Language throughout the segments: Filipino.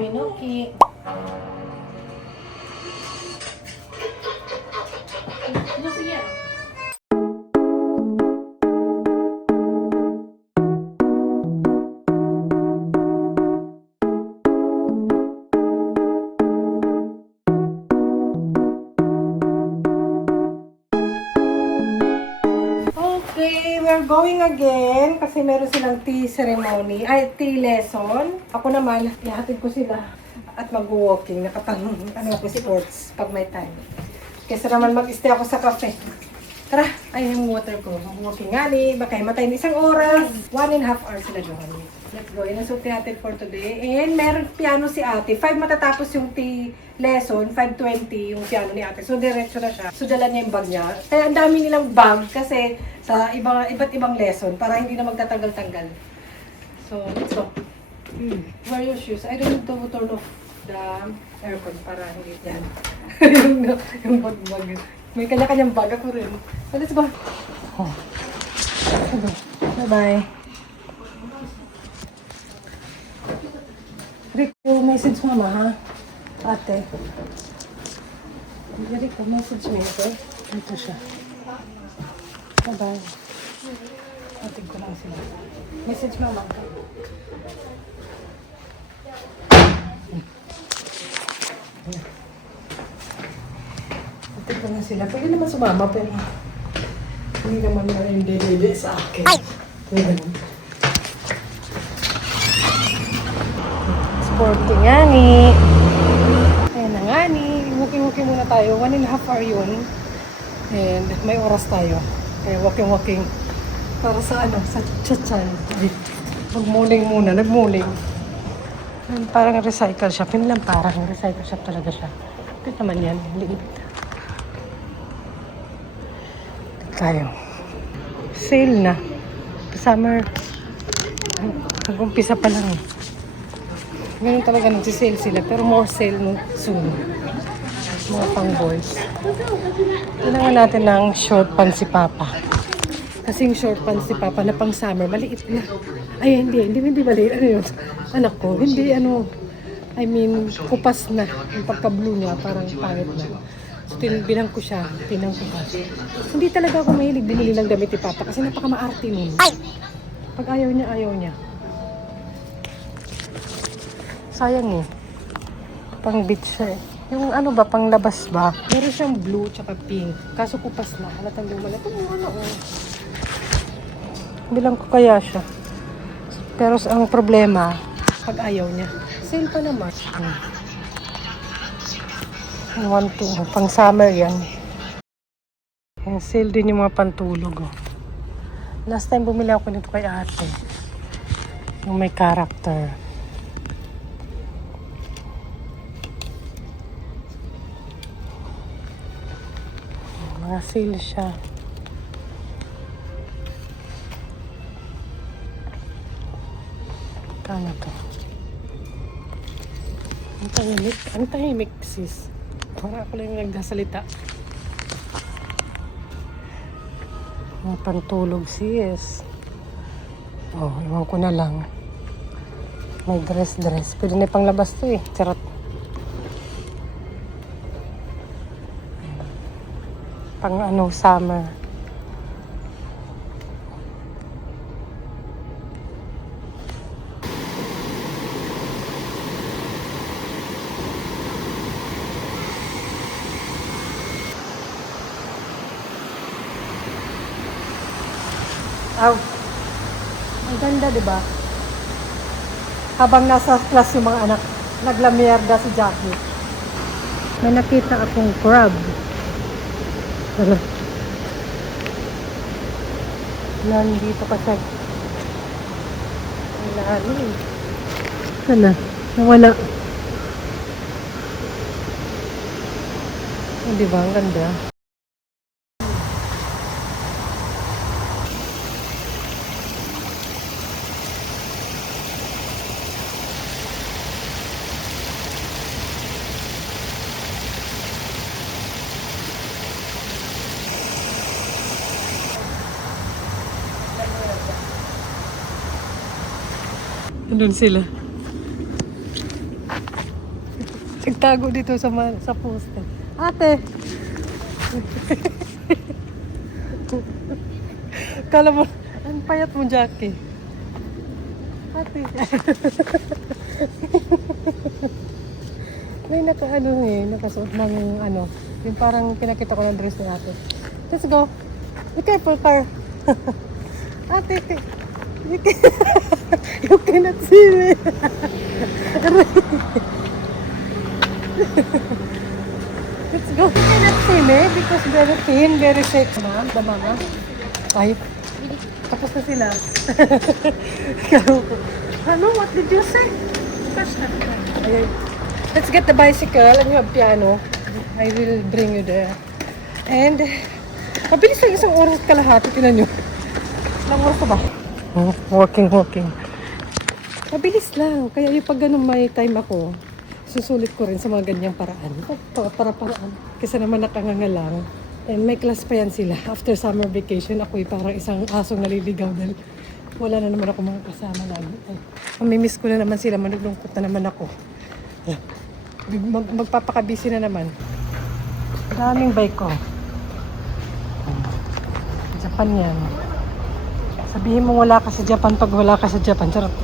Minuki. Okay, we're going again kasi meron silang tea ceremony, ay tea lesson. Ako naman, ihatid ko sila at mag-walking, nakapang ko sports pag may time. Kesa naman mag-stay ako sa cafe. Tara, ay yung water ko. Mag-walking nga ni, baka himatay na 1 oras. 1.5 hours sila doon. Let's go. Yan ang suti natin for today. And meron piano si ate. 5 matatapos yung tea lesson. 5:20 yung piano ni ate. So, diretso na siya. So, dala niya yung bag niya. Kaya ang dami nilang bag kasi sa iba't ibang lesson para hindi na magtatagal-tagal. So, let's go. Wear your shoes. I don't need to turn off the aircon para hindi yan. yung bag. May kanya-kanyang bag ako rin. So, let's go. Oh. Bye-bye. Rico, message mama, ha? Ate. Rico, message me, okay? Ito siya. Bye-bye. Atig ko lang sila. Message mama. Atig ko lang sila. Pwede naman sumama, pero hindi naman na hindi sa akin. Pwede naman. Sporty nga ni. Ayan na nga ni. Walking muna tayo. 1.5 hour yun. And may oras tayo. Kaya walking. Para sa sa chachan. Mag-muling muna. Nag-muling. Parang recycle shop. Yun lang parang recycle shop talaga siya. Ito naman yan. Liit. Tayo. Sale na. Summer. Nag-umpisa pa lang. Ganun talaga nagsisale sila, pero more sale no, soon. Mga pang boys. Kailangan natin ng short pants si Papa. Kasi yung short pants si Papa na pang summer, maliit na. Ay, hindi maliit. Ano yun? Anak ko, hindi I mean, kupas na. Yung pagka-blue niya, parang pangit na. So, bilang ko siya, tinang kupas. Hindi talaga ako mahilig binili ng damit ni Papa kasi napaka-maarte nun. Pag ayaw niya. Sayang eh. Pang beach siya eh. Yung pang labas ba? Meron siyang blue tsaka pink. Kaso kupas na. Halatang lumala. Ito Bilang ko kaya siya. Pero ang problema, pag ayaw niya. Sale pa naman. Pang summer yan. Yung sale din yung mga pantulog. Oh. Last time bumili ako nito kay ate. Yung may character. Mga sale siya. Kano to? Ang tahimik sis. Para ako lang nagsasalita. Mga pantulog sis. Oh, iwan ko na lang. May dress. Pwede na panglabas to eh. Charot. Pang summer. Aw. Ang ganda, di ba? Habang nasa class yung mga anak, naglamierda si Jackie. May nakita akong crab. Nandito pa siya. Ang lalim. Sana? Nawala. Oh, diba? Ang ganda. Andun sila. Nagtago dito sa poste. Ate! Kala mo, ang payat mo, Jackie. Ate. May nakasuot ng yung parang pinakita ko ng dress ni ate. Let's go. Be careful, car. Ate, you cannot see me. Let's go. You cannot see me because very thin, very thick. Ma'am, the mama. Ay, tapos na sila. Ano, what did you say? Ayun. Let's get the bicycle and you have piano. I will bring you there. And, mabilis lang isang oras kalahati. Tinan nyo. Ilang oras pa ba? Walking. Mabilis lang. Kaya yung pag ganun may time ako, susulit ko rin sa mga ganyang paraan. Paraan. Kasi naman nakangangalang. And may class pa yan sila. After summer vacation, ako'y parang isang asong naliligaw dahil wala na naman ako mga kasama lagi. Mamimiss ko na naman sila. Manulungkot na naman ako. Magpapakabisi na naman. Daming bike ko. Japan yan. Sabihin mo wala ka sa Japan pag wala ka sa Japan. Charot.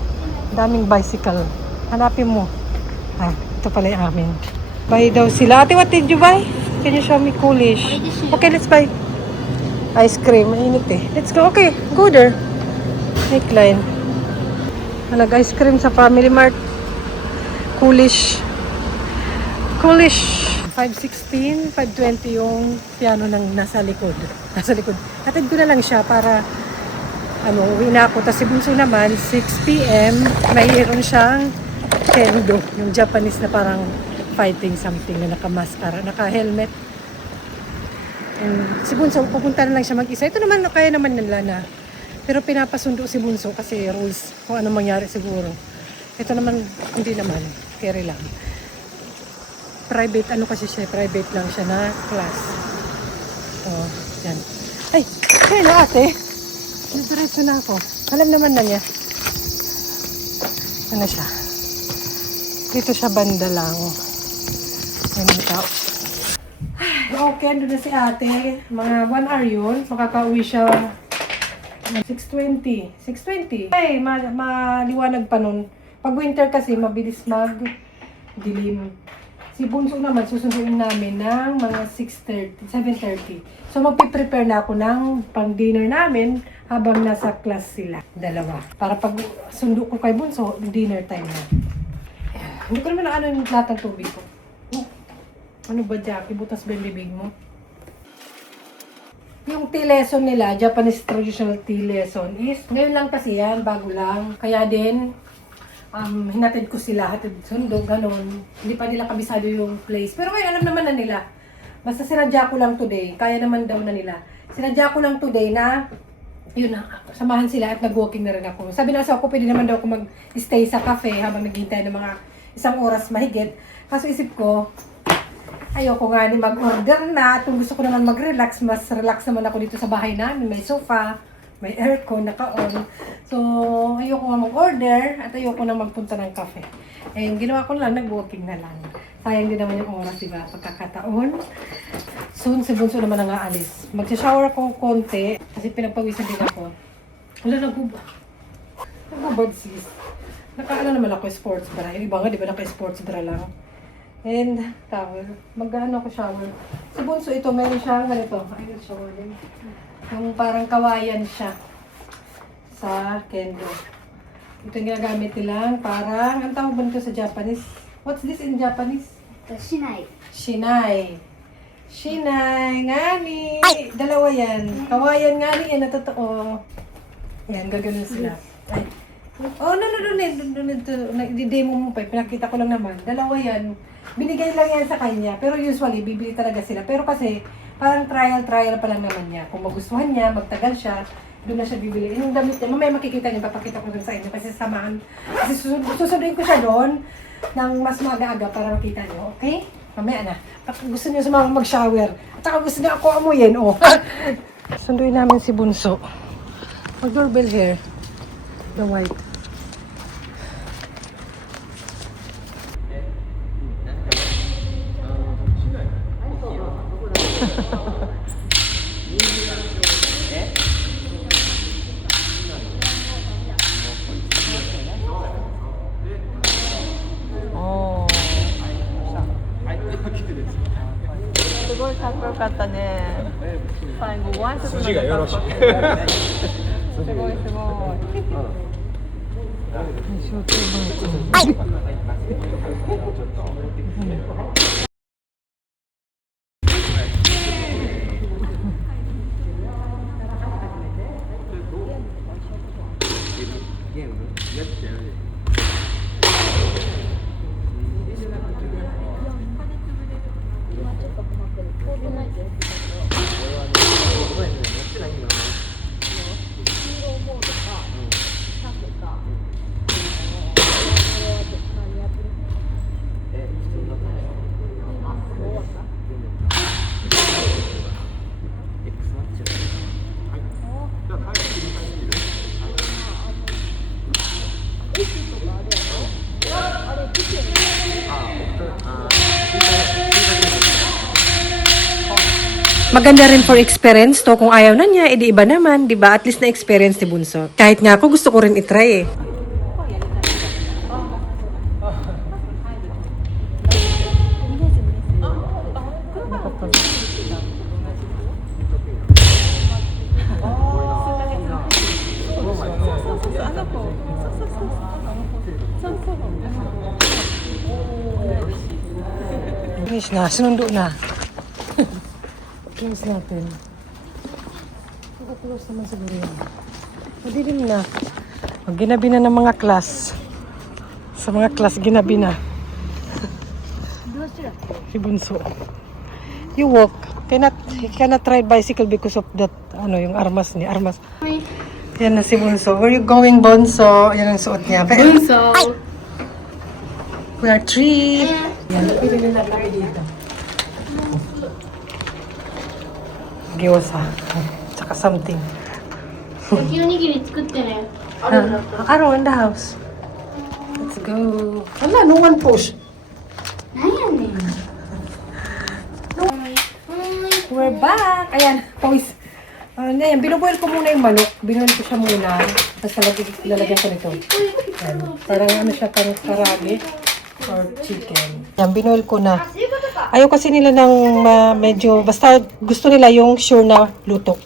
Daming bicycle. Hanapin mo. Ito pala yung amin. Buy daw sila. Ate, what did you buy? Can you show me coolish? Okay, let's buy. Ice cream. Mainit eh. Let's go. Okay, go there. Neckline. Nag-ice cream sa Family Mart. Coolish. 516, 520 yung piano ng nasa likod. Hatid ko na lang siya para uwi na ako. Tapos si Bunso naman, 6 p.m. mayroon siyang kendo. Yung Japanese na parang fighting something na nakamaskara, naka-helmet. And si Bunso, pupunta na lang siya mag-isa. Ito naman, kaya naman nila na. Pero pinapasundo si Bunso kasi rules kung ano mangyari siguro. Ito naman, hindi naman. Carry lang. Private, kasi siya, private lang siya na class. Oh, yan. Ay, kaya na ate. Diretso na ako. Alam naman na niya. Ano siya? Dito siya banda lang. Yan yung tao. Okay, doon na si ate. Mga 1 hour yun. Makakauwi siya 6:20. 6:20. Ay, maliwanag pa nun. Pag winter kasi, mabilis mag-dilim. Si Bunso naman, susunduin namin ng mga 6:30, 7:30. So, magpiprepare na ako ng pang-dinner namin habang nasa class sila. Dalawa. Para pag sundo ko kay Bunso, dinner time na. Hindi ko naman na yung lahat ng tubig ko. Ano ba, Jackie? Butas ba yung bibig mo? Yung tea lesson nila, Japanese traditional tea lesson is, ngayon lang kasi yan, bago lang. Kaya din, hinatid ko sila, hatid sundo, ganun. Hindi pa nila kabisado yung place. Pero ngayon, alam naman na nila. Basta sinadya ko lang today, kaya naman daw na nila. Sinadya ko lang today na, yun na, samahan sila at nag-walking na rin ako. Sabi na sa ako, pwede naman daw ako mag-stay sa cafe habang naghihintay ng mga 1 oras mahigit. Kaso isip ko, ayoko nga ni mag-order na. Kung gusto ko naman mag-relax, mas relax naman ako dito sa bahay namin. May sofa, may aircon, naka-on. So, ayoko nga mag-order at ayoko na magpunta ng cafe. Eh, ginawa ko lang, nag-walking na lang. Sayang din naman yung oras, diba? Pagkakataon. Soon, si Bunso naman ang aalis. Mag-shower ako konti kasi pinagpawisan din ako. Wala, nagubad sis. Naka-ano naman ako, sports bra. Yung iba nga, di ba naka-sports bra lang? And towel. Mag-ano ako shower. Si Bunso ito, meron siyang ganito. Ayun, shower din. Yung parang kawayan siya sa kendo. Ito yung ginagamit nilang parang, ang tawag ba nito sa Japanese? What's this in Japanese? Shinai. Shinai. Shinai. Ngani. Dalawa yan. Kawayan ngani yan na totoo. Yan, gagawin sila. Ay. Oh, no. I-demo mo pa. Pinakita ko lang naman. Dalawa yan. Binigay lang yan sa kanya. Pero usually, bibili talaga sila. Pero kasi, parang trial pa lang naman niya. Kung magustuhan niya, magtagal siya, doon na siya bibili. Yung damit niya, mamaya makikita niyo, papakita ko dun sa inyo. Kasi samahan. Kasi susunduin ko siya doon ng mas maaga-aga para makita niyo. Okay? Mamaya na. Gusto niyo sumama mag-shower. At saka gusto niyo ako amuyin. Oh. Sunduin namin si Bunso. Mag-doorbell here. The white. おー。すごいかっこよかったね。最後ワンショット筋がよろしい。すごいすごい。ゲームやっちゃう。Maganda rin for experience to. Kung ayaw na niya, edi iba naman, di ba? At least na experience ni Bunso. Kahit nga ako, gusto ko rin itry eh. Finish na, sinundo na. Close natin. Close naman siguro yan. Madilim na. Ginabi na ng mga class. Sa mga class, ginabi na. Si Bunso. You walk. He cannot ride bicycle because of that, yung armas niya. Armas. Yan na si Bunso. Where you going, Bunso? Yan ang suot niya. Bunso. We are three. Yan, pinili na tayo dito. Gyoza. Tsaka something. 焼きおにぎり作ってね。 Araw in the house. Let's go. Wala, no one push. なんやねん。 We're back. Ayan, pawis. Ayan, binuboil ko muna yung manok. Binuboil ko siya muna. Tapos lalagyan ko nito. Ayan. Parang siya, parang karami or chicken. Ayan, binuboil ko na. Ayaw kasi nila ng medyo, basta gusto nila yung sure na luto.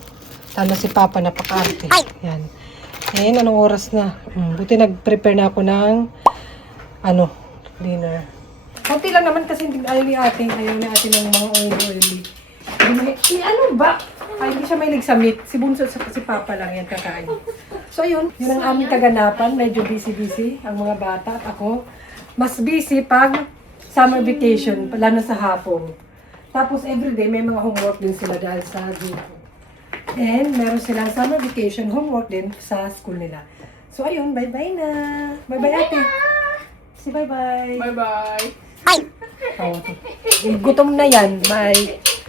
Tama si Papa, napaka-arte. Ayan. Ayan, anong oras na? Buti nag-prepare na ako ng dinner. Konti lang naman kasi ayaw ni ate ng mga oily. Ano ba? Ay, hindi siya may nagsamit. Si Bunso at si Papa lang yan kakain. So yun ang aming kaganapan. Medyo busy-busy ang mga bata at ako. Mas busy pag summer vacation, lalo sa hapon. Tapos everyday may mga homework din sila dahil sa grupo. And meron silang summer vacation homework din sa school nila. So ayun, bye-bye na. Bye-bye ate. Si bye-bye.バイバイ。Gutom na yan. Bye.